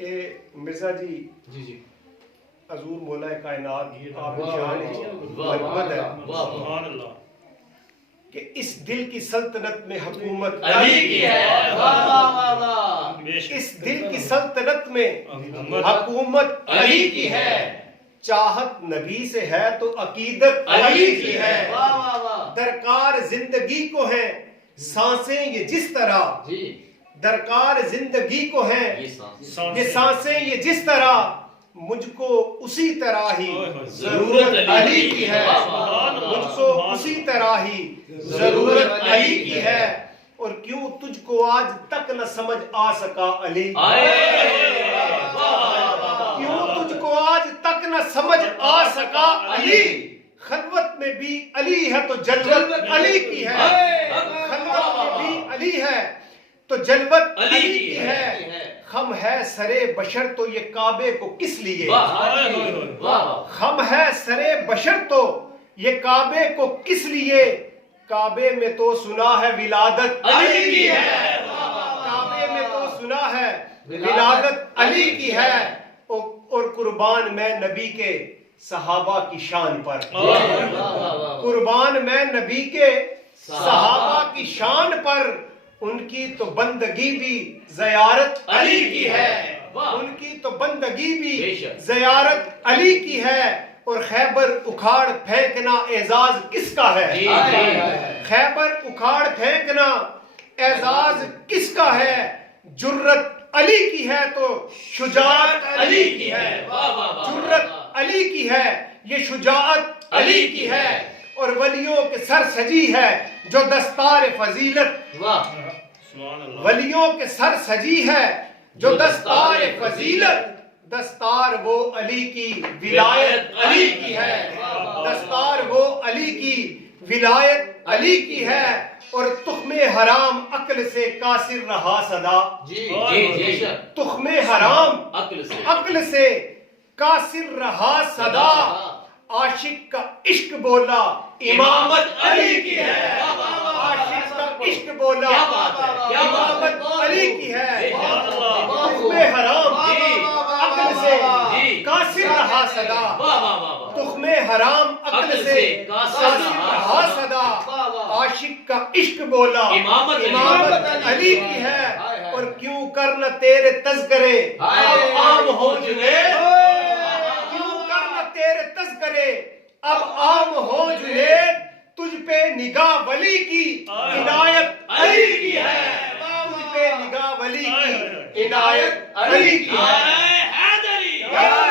مرزا جی جی جی حضور مولا کائنات آپ کی واہ شان واہ ہے سبحان اللہ کہ اس دل کی سلطنت میں حکومت علی کی ہے واہ واہ واہ واہ اس دل کی سلطنت میں حکومت علی کی ہے چاہت نبی سے ہے تو عقیدت علی کی ہے واہ واہ واہ درکار زندگی کو ہے سانسیں یہ جس طرح جی درکار زندگی کو ہے یہ یہ سانسیں یہ جس طرح مجھ کو اسی طرح ہی ضرورت علی کی ہے مجھ کو اسی طرح ہی ضرورت علی کی ہے اور کیوں تجھ کو آج تک نہ سمجھ آ سکا علی کیوں تجھ کو آج تک نہ سمجھ آ سکا علی خلوت میں بھی علی ہے تو جلوت علی کی ہے خلوت میں بھی علی ہے تو جلوت علی کی ہے خم ہے سرے بشر تو یہ کعبے کو کس لیے خم ہے سرے بشر تو یہ کعبے کو کس لیے کعبے میں تو سنا ہے ولادت علی کی ہے کعبے میں تو سنا ہے ولادت علی کی ہے اور قربان میں نبی کے صحابہ کی شان پر قربان میں نبی کے صحابہ کی شان پر ان کی تو بندگی بھی زیارت علی کی ہے ان کی تو بندگی بھی زیارت علی کی ہے اور خیبر اکھاڑ پھینکنا اعزاز کس کا ہے خیبر اکھاڑ پھینکنا اعزاز کس کا ہے جرت علی کی ہے تو شجاعت علی کی ہے جرت علی کی ہے یہ شجاعت علی کی ہے اور ولیوں کے سر سجی ہے جو دستار فضیلت ولیوں کے سر سجی ہے جو دستار فضیلت دستار وہ علی کی ولایت علی کی ہے دستار وہ علی کی ولایت علی کی ہے اور تخم حرام عقل سے قاصر رہا صدا تخم حرام عقل سے قاصر رہا صدا عاشق کا عشق بولا امامت علی کی ہے عاشق کا عشق بولا امامت علی کی ہے تخم حرام عقل سے قاصر رہا صدا تخم حرام عقل سے قاصر رہا صدا عاشق کا عشق بولا امامت علی کی ہے اور کیوں کرنا تیرے تذکرے اب عام ہو جنید کیوں کرنا تیرے تذکرے اب عام ہو جنید تجھ پہ نگاہ ولی کی عنایت علی کی ہے تجھ پہ نگاہ ولی کی عنایت علی کی ہے